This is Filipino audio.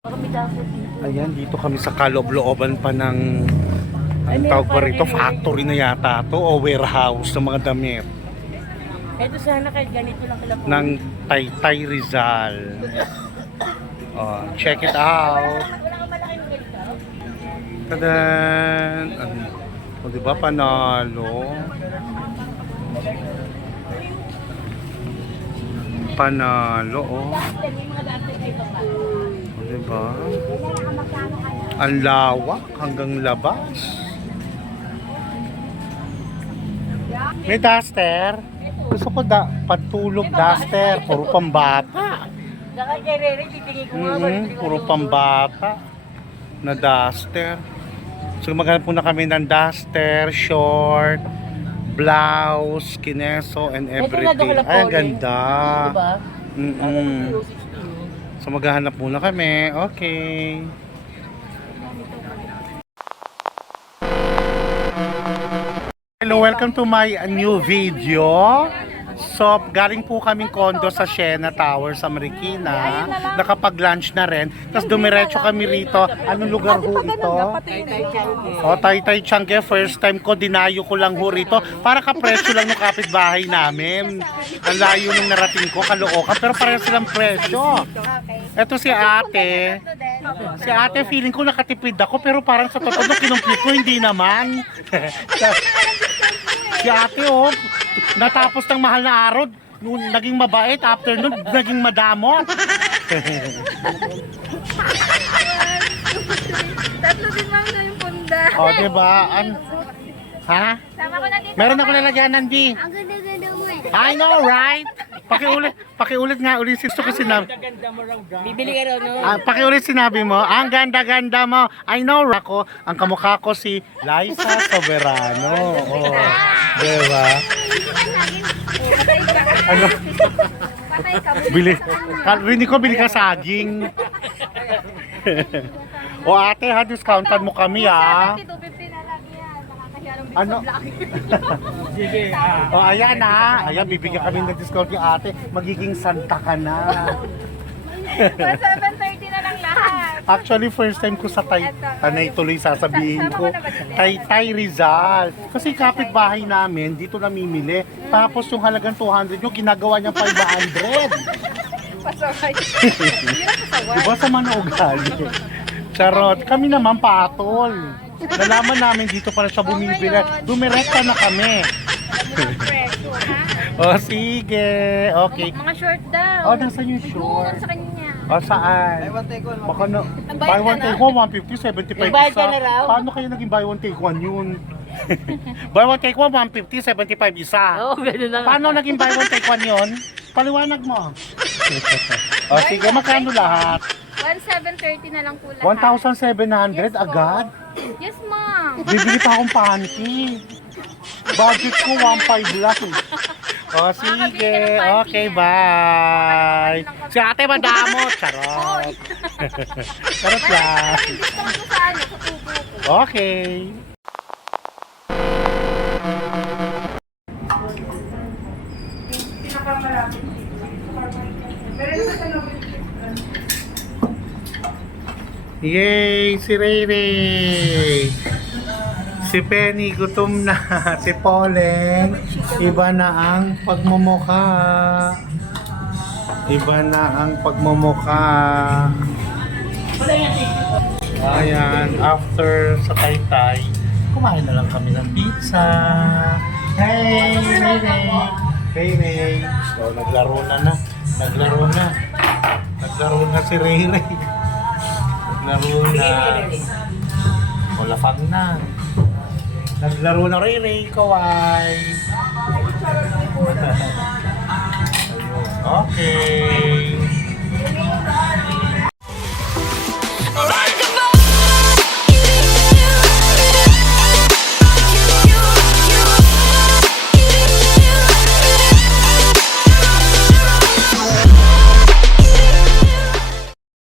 Ayan, dito kami sa kaloob-looban pa ng ang tawag pa rito, factory na yata to o warehouse ng mga damit. Ito sana kahit ganito lang kila po. Ng Taytay Rizal. Oh, check it out. Wala kang malaking ganito? Tadan! O, diba panalo? Panalo, oh. May mga dati ay baba. O, diba? Ang lawak hanggang labas. May duster. Gusto ko patulog duster. Puro pambata. Saka kay Rere, titingin ko nga. Puro pambata na duster. So maghanap po na kami ng duster, short, blouse, kineso, and everything. Ay, ang ganda. Diba? So maghahanap muna kami. Okay. Hello, welcome to my new video. So, galing po kaming kondo sa Siena Tower sa Marikina. Nakapag-lunch na rin. Tapos dumiretso kami rito. Anong lugar ho ito? O, Taytay Changi. First time ko, dinayo ko lang ho rito. Para kapresyo lang ng kapitbahay namin. Ang layo nung narating ko, Caloocan. Pero parehas silang presyo. Ito si ate. Si ate, feeling ko nakatipid ako. Pero parang sa totoo, kinumpli ko, hindi naman. Si ate, oh, natapos ng mahal na araw, naging mabait, after nun, naging madamot. Tatlo din lang na yung punda. O, diba? Ha? Sama ko na dito. Meron ako lalagyanan, Di. Ang ganda-ganda mo eh. I know, right? Pakiulit nga ulit. Gusto ko sinabi. Bibili ka raw, no? Pakiulit sinabi mo, ang ganda-ganda mo. I know, ako, ang kamukha ko si Liza Soberano. Oh, diba? Ano? Patay ka. Bili ko, bili ka saging. O ate ha, discountan mo kami ha. 250 na lang yan. Nakakahiya lang Ano? Sige, O ayan ha. Ayan, bibigyan kami ng discount yung ate. Magiging santa ka na. 730 na lang lahat. Actually, first time ko sa Tanay tuloy sasabihin ko. Taytay Rizal. Kasi kapitbahay namin, dito namimili. Tapos yung halagang 200 yung ginagawa niya 500. Pasaway. Hindi na pasaway. Diba sa mga ugali? Charot. Kami naman patol. Nalaman namin dito pala siya bumibili. Dumirekta na kami. Mga preso, ha? O sige. Okay. Mga short daw. O, nasa yung Doon short? sa kanya. O, saan? Baka na, buy one take one, 150, 75 Nagbayad ka isa. na raw? Paano kayo naging buy one take one yun? Buy one take one, 150, 75 isa. Oo, gano'n na nga. Paano naging buy one take one yun? Paliwanag mo. O sige, magkano lahat? 1,730 na lang po lahat. 1,700 agad? Yes, ma'am. Bibili pa akong panty. Budget ko 1,500 lang. O sige, okay, bye. Si ate madamot. Charot. Charot lang. Discount ko sa ano, sa tubo ko. Okay. Yay! Si Ray Ray! Si Penny gutom na. Si Poleng, iba na ang pagmumukha. Iba na ang pagmumukha. Ayan, after sa Taytay, kumain na lang kami ng pizza. Hey, Ray Ray! Hey, Ray! So, naglaro na. Naglaro na si Ray Ray. Naglaro na. Wala fang na. Naglaro na Ray Ray, kaway. Okay.